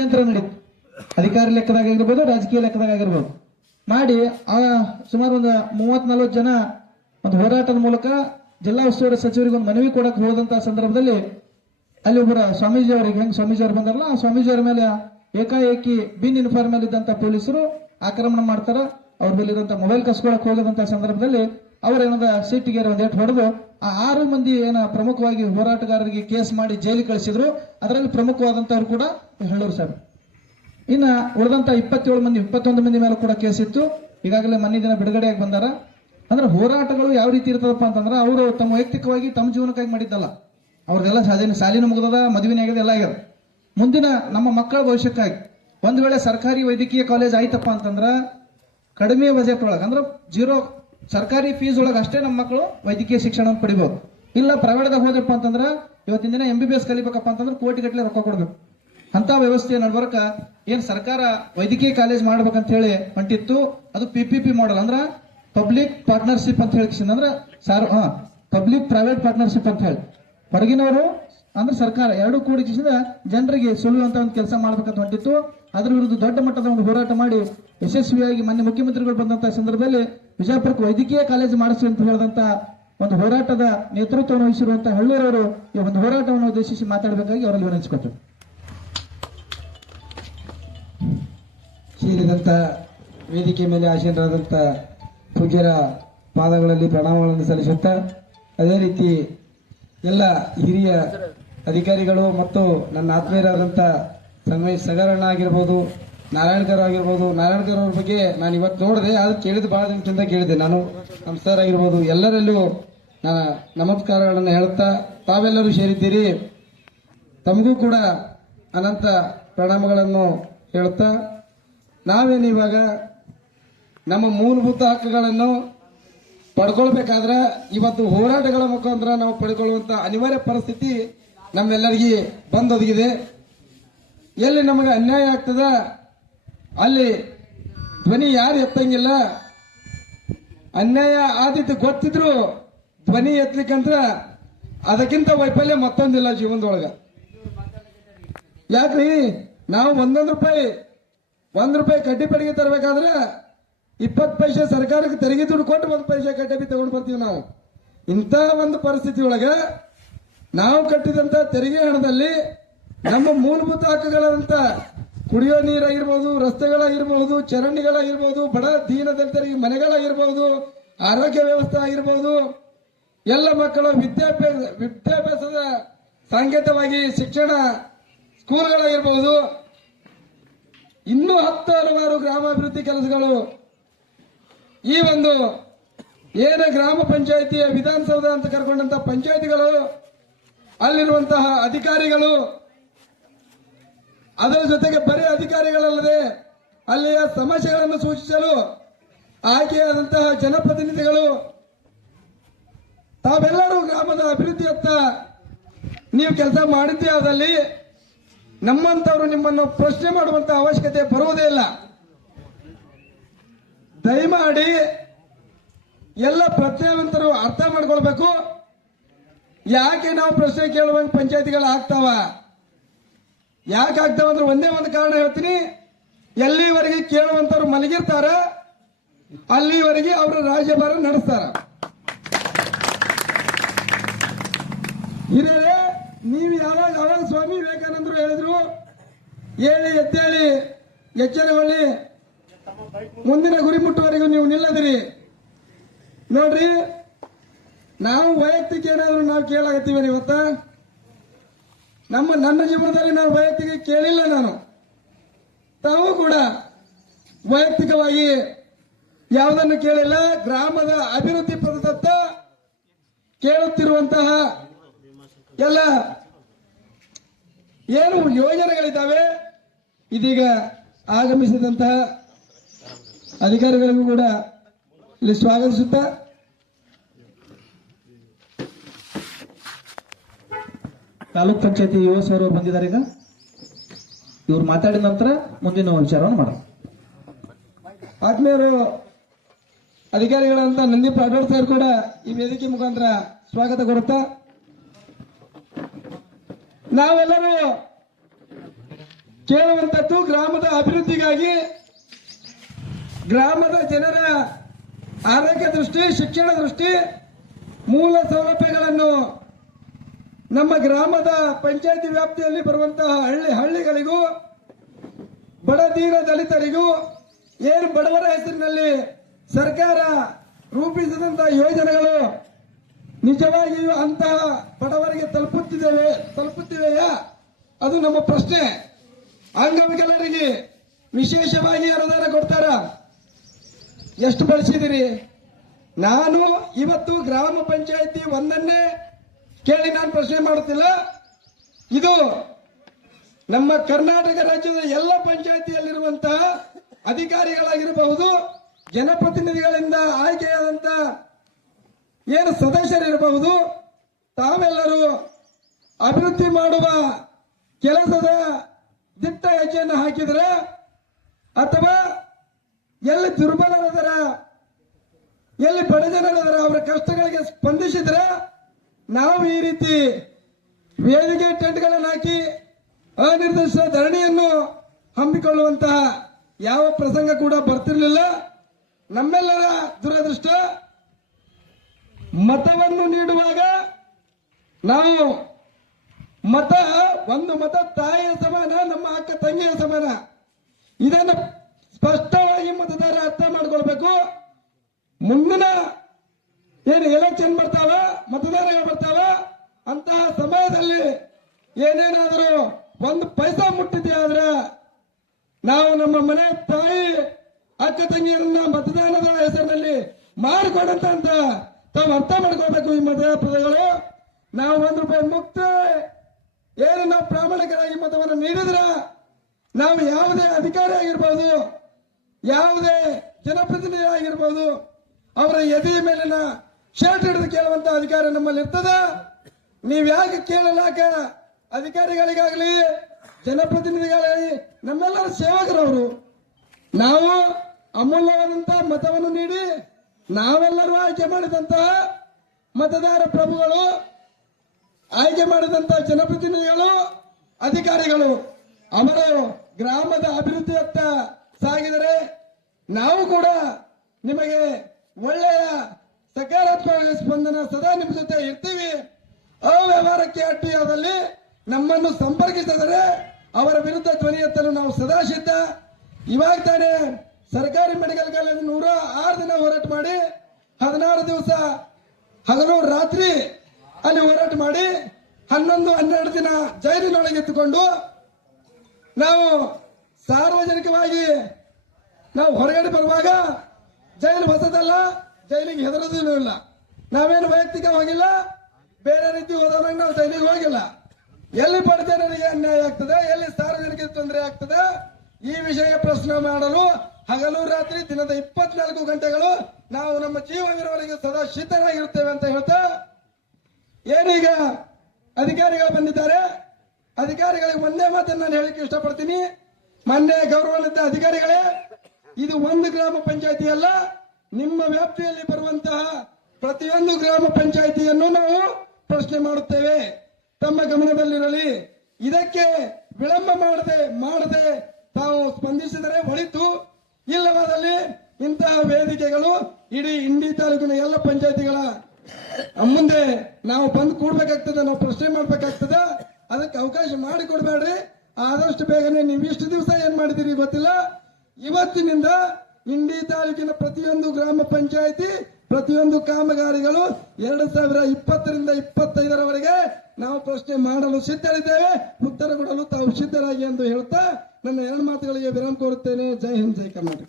ನಡೀತು. ಅಧಿಕಾರಿ ಲೆಕ್ಕದಾಗ ಆಗಿರ್ಬೋದು, ರಾಜಕೀಯ ಲೆಕ್ಕದಾಗ ಆಗಿರ್ಬೋದು ಮಾಡಿ ಸುಮಾರು ಒಂದು 30-40 ಜನ ಒಂದು ಹೋರಾಟದ ಮೂಲಕ ಜಿಲ್ಲಾ ಉಸ್ತುವಾರಿ ಸಚಿವರಿಗೆ ಒಂದು ಮನವಿ ಕೊಡಕ್ಕೆ ಹೋದಂತಹ ಸಂದರ್ಭದಲ್ಲಿ ಅಲ್ಲಿ ಒಬ್ಬರ ಸ್ವಾಮೀಜಿ ಅವರಿಗೆ ಹೆಂಗ್ ಸ್ವಾಮೀಜಿ ಅವರು ಬಂದಾರಲ್ಲ, ಆ ಸ್ವಾಮೀಜಿ ಅವರ ಮೇಲೆ ಏಕಾಏಕಿ ಬಿನ್ ಯೂನಿಫಾರ್ಮ್ ಮೇಲೆ ಇದ್ದಂತ ಪೊಲೀಸರು ಆಕ್ರಮಣ ಮಾಡ್ತಾರ. ಅವ್ರ ಮೇಲೆ ಇರುವಂತ ಮೊಬೈಲ್ ಕಸ್ಕೊಳಕ್ ಹೋಗದಂತ ಸಂದರ್ಭದಲ್ಲಿ ಅವರೇನದ ಸಿಟ್ಟಿಗೆ ಒಂದೇಟು ಹೊಡೆದು ಆ 6 ಮಂದಿ ಪ್ರಮುಖವಾಗಿ ಹೋರಾಟಗಾರರಿಗೆ ಕೇಸ್ ಮಾಡಿ ಜೈಲಿಗೆ ಕಳಿಸಿದ್ರು. ಅದರಲ್ಲಿ ಪ್ರಮುಖವಾದಂತವ್ರು ಕೂಡ ಹೇಳೋರು ಸರ್. ಇನ್ನ ಉಳಿದಂತ 21 ಮಂದಿ ಮೇಲೆ ಕೂಡ ಕೇಸ್ ಇತ್ತು. ಈಗಾಗಲೇ ಮೊನ್ನೆ ದಿನ ಬಿಡುಗಡೆಯಾಗಿ ಬಂದಾರ. ಅಂದ್ರೆ ಹೋರಾಟಗಳು ಯಾವ ರೀತಿ ಇರ್ತದಪ್ಪ ಅಂತಂದ್ರೆ ಅವರು ತಮ್ಮ ವೈಯಕ್ತಿಕವಾಗಿ ತಮ್ಮ ಜೀವನಕ್ಕಾಗಿ ಮಾಡಿದ್ದಲ್ಲ. ಅವ್ರದೆಲ್ಲ ಸಾಲಿನ ಮುಗಿದದ, ಮದುವೆನೇ ಆಗಿದೆ, ಎಲ್ಲ ಆಗ್ಯದ. ಮುಂದಿನ ನಮ್ಮ ಮಕ್ಕಳ ಭವಿಷ್ಯಕ್ಕಾಗಿ ಒಂದ್ ವೇಳೆ ಸರ್ಕಾರಿ ವೈದ್ಯಕೀಯ ಕಾಲೇಜ್ ಆಯ್ತಪ್ಪ ಅಂತಂದ್ರ ಕಡಿಮೆ ಬಜೆಟ್ ಒಳಗೆ ಅಂದ್ರೆ 0 ಸರ್ಕಾರಿ ಫೀಸ್ ಒಳಗೆ ಅಷ್ಟೇ ನಮ್ಮ ಮಕ್ಕಳು ವೈದ್ಯಕೀಯ ಶಿಕ್ಷಣವನ್ನು ಪಡಿಬಹುದು. ಇಲ್ಲ ಪ್ರೈವೇಟ್ದಾಗ ಹೋದಪ್ಪ ಅಂತಂದ್ರ ಇವತ್ತಿನ ದಿನ MBBS ಕಲಿಬೇಕಪ್ಪ ಅಂತಂದ್ರೆ ಕೋಟಿಗಟ್ಟಲೆ ರೊಕ್ಕ ಕೊಡ್ಬೇಕು. ಅಂತ ವ್ಯವಸ್ಥೆ ನಡ್ಬರ್ಕ ಏನ್ ಸರ್ಕಾರ ವೈದ್ಯಕೀಯ ಕಾಲೇಜ್ ಮಾಡ್ಬೇಕಂತ ಹೇಳಿ ಹೊಂಟಿತ್ತು. ಅದು PPP ಮಾಡಲ್ ಅಂದ್ರ ಪಬ್ಲಿಕ್ ಪಾರ್ಟ್ನರ್ಶಿಪ್ ಅಂತ ಹೇಳಿ, ಅಂದ್ರೆ ಪಬ್ಲಿಕ್ ಪ್ರೈವೇಟ್ ಪಾರ್ಟ್ನರ್ಶಿಪ್ ಅಂತ ಹೇಳಿ ಹೊರಗಿನವರು ಅಂದ್ರೆ ಸರ್ಕಾರ ಎರಡೂ ಕೂಡಿಸಿದ ಜನರಿಗೆ ಸುಲುವಂತ ಒಂದು ಕೆಲಸ ಮಾಡ್ಬೇಕಂತ ಹೊಂಟಿತ್ತು. ಅದ್ರ ವಿರುದ್ಧ ದೊಡ್ಡ ಮಟ್ಟದ ಒಂದು ಹೋರಾಟ ಮಾಡಿ ಯಶಸ್ವಿಯಾಗಿ ಮೊನ್ನೆ ಮುಖ್ಯಮಂತ್ರಿಗಳು ಬಂದಂತಹ ಸಂದರ್ಭದಲ್ಲಿ ವಿಜಯಪುರಕ್ಕೆ ವೈದ್ಯಕೀಯ ಕಾಲೇಜ್ ಮಾಡಿಸಿ ಅಂತ ಹೇಳಿದಂತ ಒಂದು ಹೋರಾಟದ ನೇತೃತ್ವವನ್ನು ವಹಿಸಿರುವಂತಹ ಹಳ್ಳೂರವರು ಈ ಒಂದು ಹೋರಾಟವನ್ನು ಉದ್ದೇಶಿಸಿ ಮಾತಾಡಬೇಕಾಗಿ ಅವರಲ್ಲಿ ವಿನಂತಿಸಿಕೊಟ್ಟರು. ಸೇರಿದಂತ ವೇದಿಕೆ ಮೇಲೆ ಆಸೀನರಾದಂಥ ಪೂಜ್ಯರ ಪಾದಗಳಲ್ಲಿ ಪ್ರಣಾಮಗಳನ್ನು ಸಲ್ಲಿಸುತ್ತಾ, ಅದೇ ರೀತಿ ಎಲ್ಲ ಹಿರಿಯ ಅಧಿಕಾರಿಗಳು ಮತ್ತು ನನ್ನ ಆತ್ಮೀಯರಾದಂಥ ಸಗರಣ್ಣ ಆಗಿರ್ಬೋದು, ನಾರಾಯಣಕರ್ ಆಗಿರ್ಬೋದು. ನಾರಾಯಣಕರ್ ಅವ್ರ ಬಗ್ಗೆ ನಾನು ಇವತ್ತು ನೋಡಿದೆ, ಅದು ಕೇಳಿದ ಬಹಳ ದಿನದಿಂದ ಕೇಳಿದೆ ನಾನು. ನಮ್ಮ ಸರ್ ಆಗಿರ್ಬೋದು, ಎಲ್ಲರಲ್ಲೂ ನಾನು ನಮಸ್ಕಾರಗಳನ್ನು ಹೇಳುತ್ತಾ, ತಾವೆಲ್ಲರೂ ಸೇರಿದ್ದೀರಿ, ತಮಗೂ ಕೂಡ ಅನಂತ ಪ್ರಣಾಮಗಳನ್ನು ಹೇಳುತ್ತಾ, ನಾವೇನು ಇವಾಗ ನಮ್ಮ ಮೂಲಭೂತ ಹಕ್ಕುಗಳನ್ನು ಪಡ್ಕೊಳ್ಬೇಕಾದ್ರೆ ಇವತ್ತು ಹೋರಾಟಗಳ ಮುಖಾಂತರ ನಾವು ಪಡ್ಕೊಳ್ಳುವಂತ ಅನಿವಾರ್ಯ ಪರಿಸ್ಥಿತಿ ನಮ್ಮೆಲ್ಲರಿಗೆ ಬಂದೊದಗಿದೆ. ಎಲ್ಲಿ ನಮಗೆ ಅನ್ಯಾಯ ಆಗ್ತದ ಅಲ್ಲಿ ಧ್ವನಿ ಯಾರು ಎತ್ತಂಗಿಲ್ಲ. ಅನ್ಯಾಯ ಆದಿತ್ತು ಗೊತ್ತಿದ್ರು ಧ್ವನಿ ಎತ್ತಲಿಕ್ಕಂದ್ರ ಅದಕ್ಕಿಂತ ವೈಫಲ್ಯ ಮತ್ತೊಂದಿಲ್ಲ ಜೀವನದೊಳಗ. ಯಾಕ್ರಿ, ನಾವು ಒಂದ್ ರೂಪಾಯಿ ಕಡ್ಡಿ ಪಡಿಗೆ ತರಬೇಕಾದ್ರೆ 20 ಪೈಸೆ ಸರ್ಕಾರಕ್ಕೆ ತೆರಿಗೆ ದುಡ್ಡು ಕೊಟ್ಟು 1 ಪೈಸೆ ಕಡ್ಡಿ ತಗೊಂಡು ಬರ್ತೀವಿ ನಾವು. ಇಂಥ ಒಂದು ಪರಿಸ್ಥಿತಿ ಒಳಗ ನಾವು ಕಟ್ಟಿದಂತ ತೆರಿಗೆ ಹಣದಲ್ಲಿ ನಮ್ಮ ಮೂಲಭೂತ ಹಕ್ಕುಗಳಂತ ಕುಡಿಯೋ ನೀರಾಗಿರ್ಬೋದು, ರಸ್ತೆಗಳಾಗಿರ್ಬಹುದು, ಚರಂಡಿಗಳಾಗಿರ್ಬೋದು, ಬಡ ದೀನ ದಲಿತರಿಗೆ ಮನೆಗಳಾಗಿರ್ಬಹುದು, ಆರೋಗ್ಯ ವ್ಯವಸ್ಥೆ ಆಗಿರ್ಬೋದು, ಎಲ್ಲ ಮಕ್ಕಳ ವಿದ್ಯಾಭ್ಯಾಸದ ಸಾಂಕೇತವಾಗಿ ಶಿಕ್ಷಣ ಸ್ಕೂಲ್ಗಳಾಗಿರ್ಬಹುದು, ಇನ್ನೂ 10 ಹಲವಾರು ಗ್ರಾಮಾಭಿವೃದ್ಧಿ ಕೆಲಸಗಳು, ಈ ಒಂದು ಏನು ಗ್ರಾಮ ಪಂಚಾಯಿತಿಯ ವಿಧಾನಸೌಧ ಅಂತ ಕರ್ಕೊಂಡಂತ ಪಂಚಾಯಿತಿಗಳು, ಅಲ್ಲಿರುವಂತಹ ಅಧಿಕಾರಿಗಳು, ಅದರ ಜೊತೆಗೆ ಬರೀ ಅಧಿಕಾರಿಗಳಲ್ಲದೆ ಅಲ್ಲಿಯ ಸಮಸ್ಯೆಗಳನ್ನು ಸೂಚಿಸಲು ಆಯ್ಕೆಯಾದಂತಹ ಜನಪ್ರತಿನಿಧಿಗಳು, ತಾವೆಲ್ಲರೂ ಗ್ರಾಮದ ಅಭಿವೃದ್ಧಿಯತ್ತ ನೀವು ಕೆಲಸ ಮಾಡಿದ್ದೇ ಆದಲ್ಲಿ ನಮ್ಮಂತವರು ನಿಮ್ಮನ್ನು ಪ್ರಶ್ನೆ ಮಾಡುವಂತಹ ಅವಶ್ಯಕತೆ ಬರುವುದೇ ಇಲ್ಲ. ದಯಮಾಡಿ ಎಲ್ಲ ಪ್ರಜ್ಞಾವಂತರು ಅರ್ಥ ಮಾಡ್ಕೊಳ್ಬೇಕು. ಯಾಕೆ ನಾವು ಪ್ರಶ್ನೆ ಕೇಳುವಂತ ಪಂಚಾಯತಿಗಳು ಆಗ್ತಾವ, ಯಾಕೆ ಆಗ್ತಾವ ಅಂದ್ರೆ ಒಂದೇ ಒಂದು ಕಾರಣ ಹೇಳ್ತೀನಿ. ಎಲ್ಲಿವರೆಗೆ ಕೇಳುವಂತವ್ರು ಮಲಗಿರ್ತಾರ ಅಲ್ಲಿವರೆಗೆ ಅವರು ರಾಜ್ಯಭಾರ ನಡೆಸ್ತಾರ. ಹಿರಿಯರೇ, ನೀವು ಯಾವಾಗ ಸ್ವಾಮಿ ವಿವೇಕಾನಂದರು ಹೇಳಿದ್ರು, ಹೇಳಿ ಎದ್ದೇಳಿ ಎಚ್ಚರಗೊಳ್ಳಿ, ಮುಂದಿನ ಗುರಿ ಮುಟ್ಟುವರೆಗೂ ನೀವು ನಿಲ್ಲದಿರಿ. ನೋಡ್ರಿ, ನಾವು ವೈಯಕ್ತಿಕ ಏನಾದ್ರು ನಾವು ಕೇಳಾಗತ್ತೀವಿ ಇವತ್ತ. ನನ್ನ ಜೀವನದಲ್ಲಿ ನಾನು ವೈಯಕ್ತಿಕ ಕೇಳಿಲ್ಲ. ನಾನು ತಾವು ಕೂಡ ವೈಯಕ್ತಿಕವಾಗಿ ಯಾವುದನ್ನು ಕೇಳಿಲ್ಲ. ಗ್ರಾಮದ ಅಭಿವೃದ್ಧಿ ಪದದತ್ತ ಕೇಳುತ್ತಿರುವಂತಹ ಎಲ್ಲ ಏನು ಯೋಜನೆಗಳಿದ್ದಾವೆ, ಇದೀಗ ಆಗಮಿಸಿದಂತಹ ಅಧಿಕಾರಿಗಳಿಗೂ ಕೂಡ ಇಲ್ಲಿ ಸ್ವಾಗತಿಸುತ್ತಾ, ತಾಲೂಕ್ ಪಂಚಾಯತಿ ಯುವ ಸರ್ ಅವರು ಬಂದಿದ್ದಾರೆ. ಈಗ ಇವ್ರು ಮಾತಾಡಿದ ನಂತರ ಮುಂದಿನ ವಿಚಾರವನ್ನು ಮಾಡೋಣ. ಆತ್ಮೀಯರು ಅಧಿಕಾರಿಗಳಂತ ನಂದೀಪ್ ರಾಠೋಡ್ ಸರ್ ಕೂಡ ಈ ವೇದಿಕೆ ಮುಖಾಂತರ ಸ್ವಾಗತ ಕೋರುತ್ತಾ, ನಾವೆಲ್ಲರೂ ಕೇಳುವಂತದ್ದು ಗ್ರಾಮದ ಅಭಿವೃದ್ಧಿಗಾಗಿ, ಗ್ರಾಮದ ಜನರ ಆರೋಗ್ಯ ದೃಷ್ಟಿ, ಶಿಕ್ಷಣ ದೃಷ್ಟಿ, ಮೂಲ ಸೌಲಭ್ಯಗಳನ್ನು ನಮ್ಮ ಗ್ರಾಮದ ಪಂಚಾಯತಿ ವ್ಯಾಪ್ತಿಯಲ್ಲಿ ಬರುವಂತಹ ಹಳ್ಳಿಗಳಿಗೂ ಬಡ ದೀನ ದಲಿತರಿಗೂ ಏನು ಬಡವರ ಹೆಸರಿನಲ್ಲಿ ಸರ್ಕಾರ ರೂಪಿಸಿದಂತಹ ಯೋಜನೆಗಳು ನಿಜವಾಗಿಯೂ ಅಂತಹ ಬಡವರಿಗೆ ತಲುಪುತ್ತಿವೆಯಾ? ಅದು ನಮ್ಮ ಪ್ರಶ್ನೆ. ಅಂಗವಿಕಲರಿಗೆ ವಿಶೇಷವಾಗಿ ಅನುದಾನ ಕೊಡ್ತಾರ? ಎಷ್ಟು ಬಳಸಿದಿರಿ? ನಾನು ಇವತ್ತು ಗ್ರಾಮ ಪಂಚಾಯತಿ ಒಂದನ್ನೇ ಕೇಳಿ ನಾನು ಪ್ರಶ್ನೆ ಮಾಡುತ್ತಿಲ್ಲ. ಇದು ನಮ್ಮ ಕರ್ನಾಟಕ ರಾಜ್ಯದ ಎಲ್ಲ ಪಂಚಾಯತಿಯಲ್ಲಿರುವಂತಹ ಅಧಿಕಾರಿಗಳಾಗಿರಬಹುದು, ಜನಪ್ರತಿನಿಧಿಗಳಿಂದ ಆಯ್ಕೆಯಾದಂತ ಏನು ಸದಸ್ಯರಿರಬಹುದು, ತಾವೆಲ್ಲರೂ ಅಭಿವೃದ್ಧಿ ಮಾಡುವ ಕೆಲಸದ ದಿಟ್ಟ ಹೆಜ್ಜೆಯನ್ನು ಹಾಕಿದರೆ ಅಥವಾ ಎಲ್ಲಿ ದುರ್ಬಲರಾದರ, ಎಲ್ಲಿ ಬಡಜನರಾದರ ಅವರ ಕಷ್ಟಗಳಿಗೆ ಸ್ಪಂದಿಸಿದ್ರೆ ನಾವು ಈ ರೀತಿ ವೇದಿಕೆ ಟೆಂಟ್ಗಳನ್ನು ಹಾಕಿ ಅನಿರ್ದಿಷ್ಟ ಧರಣಿಯನ್ನು ಹಮ್ಮಿಕೊಳ್ಳುವಂತಹ ಯಾವ ಪ್ರಸಂಗ ಕೂಡ ಬರ್ತಿರ್ಲಿಲ್ಲ. ನಮ್ಮೆಲ್ಲರ ದುರದೃಷ್ಟ, ಮತವನ್ನು ನೀಡುವಾಗ ನಾವು ಒಂದು ಮತ ತಾಯಿಯ ಸಮಾನ, ನಮ್ಮ ಅಕ್ಕ ತಂಗಿಯ ಸಮಾನ. ಇದನ್ನು ಸ್ಪಷ್ಟವಾಗಿ ಮತದಾರ ಅರ್ಥ ಮಾಡ್ಕೊಳ್ಬೇಕು. ಮುಂದಿನ ಏನು ಎಲೆಕ್ಷನ್ ಬರ್ತಾವ, ಮತದಾರಗಳು ಬರ್ತಾವ, ಅಂತಹ ಸಮಯದಲ್ಲಿ ಏನೇನಾದರೂ ಒಂದು ಪೈಸಾ ಮುಟ್ಟಿದ್ದೆ ಆದ್ರೆ ನಾವು ನಮ್ಮ ಮನೆ ತಾಯಿ ಅಕ್ಕ ತಂಗಿಯರನ್ನ ಮತದಾನದ ಹೆಸರಿನಲ್ಲಿ ಮಾಡಿಕೊಡಂತ ಅಂತ ತಾವು ಅರ್ಥ ಮಾಡ್ಕೊಳ್ಬೇಕು. ಈ ಮತದಾರಗಳು ನಾವು ₹1 ಮುಕ್ತ ಏನು ನಾವು ಪ್ರಾಮಾಣಿಕರಾಗಿ ಮತವನ್ನು ನೀಡಿದ್ರ ನಾವು ಯಾವುದೇ ಅಧಿಕಾರಿ ಆಗಿರ್ಬೋದು, ಯಾವುದೇ ಜನಪ್ರತಿನಿಧಿ ಆಗಿರ್ಬೋದು, ಅವರ ಎದೆಯ ಮೇಲಿನ ಶರ್ಟ್ ಹಿಡಿದು ಕೇಳುವಂತ ಅಧಿಕಾರ ನಮ್ಮಲ್ಲಿ ಇರ್ತದ. ನೀವ್ ಯಾಕೆ ಕೇಳಲಾಕ? ಅಧಿಕಾರಿಗಳಿಗಾಗಲಿ ಜನಪ್ರತಿನಿಧಿಗಳಾಗಲಿ ನಮ್ಮೆಲ್ಲರ ಸೇವಕರವರು. ನಾವು ಅಮೂಲ್ಯವಾದಂತಹ ಮತವನ್ನು ನೀಡಿ ನಾವೆಲ್ಲರೂ ಆಯ್ಕೆ ಮಾಡಿದಂತಹ ಮತದಾರ ಪ್ರಭುಗಳು, ಆಯ್ಕೆ ಮಾಡಿದಂತಹ ಜನಪ್ರತಿನಿಧಿಗಳು, ಅಧಿಕಾರಿಗಳು ಅವರು ಗ್ರಾಮದ ಅಭಿವೃದ್ಧಿಯತ್ತ ಸಾಗಿದರೆ ನಾವು ಕೂಡ ನಿಮಗೆ ಒಳ್ಳೆಯ ಸಕಾರಾತ್ಮಕ ಸ್ಪಂದನ ಸದಾ ನಿಮ್ಮ ಜೊತೆ ಇರ್ತೀವಿ. ಅವ್ಯವಹಾರಕ್ಕೆ ಅಡ್ಡಿಯಾದಲ್ಲಿ ನಮ್ಮನ್ನು ಸಂಪರ್ಕಿಸಿದರೆ ಅವರ ವಿರುದ್ಧ ಧ್ವನಿ ಎತ್ತಲು ನಾವು ಸದಾ ಸಿದ್ಧ. ಇವಾಗ ತಾನೇ ಸರ್ಕಾರಿ ಮೆಡಿಕಲ್ ಕಾಲೇಜ್ 106 ದಿನ ಹೋರಾಟ ಮಾಡಿ 16 ದಿವಸ ಹಗಲು ರಾತ್ರಿ ಅಲ್ಲಿ ಹೋರಾಟ ಮಾಡಿ 11-12 ದಿನ ಜೈಲಿನೊಳಗೆ ಎತ್ತುಕೊಂಡು ನಾವು ಸಾರ್ವಜನಿಕವಾಗಿ ನಾವು ಹೊರಗಡೆ ಬರುವಾಗ ಜೈಲು ಹೊಸದಲ್ಲ, ಜೈಲಿಗೆ ಹೆದರೋದೂ ಇಲ್ಲ. ನಾವೇನು ವೈಯಕ್ತಿಕ ಹೋಗಿಲ್ಲ, ಬೇರೆ ರೀತಿ ಹೋದಾಗ ನಾವು ಜೈಲಿಗೆ ಹೋಗಿಲ್ಲ. ಎಲ್ಲಿ ಬಡಜನರಿಗೆ ಅನ್ಯಾಯ ಆಗ್ತದೆ, ಎಲ್ಲಿ ಸಾರ್ವಜನಿಕ ತೊಂದರೆ ಆಗ್ತದೆ, ಈ ವಿಷಯ ಪ್ರಶ್ನೆ ಮಾಡಲು ಹಗಲು ರಾತ್ರಿ ದಿನದ 24 ಗಂಟೆಗಳು ನಾವು ನಮ್ಮ ಜೀವವಿರುವವರೆಗೆ ಸದಾ ಸಿದ್ಧರಾಗಿರುತ್ತೇವೆ ಅಂತ ಹೇಳ್ತಾ, ಏನೀಗ ಅಧಿಕಾರಿಗಳು ಬಂದಿದ್ದಾರೆ, ಅಧಿಕಾರಿಗಳಿಗೆ ಒಂದೇ ಮಾತನ್ನು ನಾನು ಹೇಳಿಕ್ಕೆ ಇಷ್ಟಪಡ್ತೀನಿ. ಮೊನ್ನೆ ಗೌರವಾನ್ವಿತ ಅಧಿಕಾರಿಗಳೇ, ಇದು ಒಂದು ಗ್ರಾಮ ಪಂಚಾಯತಿ ಅಲ್ಲ, ನಿಮ್ಮ ವ್ಯಾಪ್ತಿಯಲ್ಲಿ ಬರುವಂತಹ ಪ್ರತಿಯೊಂದು ಗ್ರಾಮ ಪಂಚಾಯಿತಿಯನ್ನು ನಾವು ಪ್ರಶ್ನೆ ಮಾಡುತ್ತೇವೆ. ತಮ್ಮ ಗಮನದಲ್ಲಿರಲಿ. ಇದಕ್ಕೆ ವಿಳಂಬ ಮಾಡದೆ ತಾವು ಸ್ಪಂದಿಸಿದರೆ ಒಳಿತು. ಇಲ್ಲವಾದಲ್ಲಿ ಇಂತಹ ವೇದಿಕೆಗಳು ಇಡೀ ಇಂಡಿ ತಾಲೂಕಿನ ಎಲ್ಲ ಪಂಚಾಯಿತಿಗಳ ಮುಂದೆ ನಾವು ಬಂದು ಕೂಡ್ಬೇಕಾಗ್ತದೆ, ನಾವು ಪ್ರಶ್ನೆ ಮಾಡ್ಬೇಕಾಗ್ತದೆ. ಅದಕ್ಕೆ ಅವಕಾಶ ಮಾಡಿಕೊಡ್ಬೇಡ್ರಿ. ಆದಷ್ಟು ಬೇಗನೆ ನೀವು ಇಷ್ಟು ದಿವಸ ಏನ್ ಮಾಡಿದಿರಿ ಗೊತ್ತಿಲ್ಲ, ಇವತ್ತಿನಿಂದ ಇಂಡಿ ತಾಲೂಕಿನ ಪ್ರತಿಯೊಂದು ಗ್ರಾಮ ಪಂಚಾಯಿತಿ ಪ್ರತಿಯೊಂದು ಕಾಮಗಾರಿಗಳು 2020ರಿಂದ 2025ರವರೆಗೆ ನಾವು ಪ್ರಶ್ನೆ ಮಾಡಲು ಸಿದ್ಧರಿದ್ದೇವೆ. ಉತ್ತರ ಕೊಡಲು ತಾವು ಸಿದ್ಧರಾಗಿ ಎಂದು ಹೇಳ್ತಾ ನನ್ನ 2 ಮಾತುಗಳಿಗೆ ವಿರಾಮ ಕೋರುತ್ತೇನೆ. ಜೈ ಹಿಂದ್, ಜೈ ಕರ್ನಾಟಕ.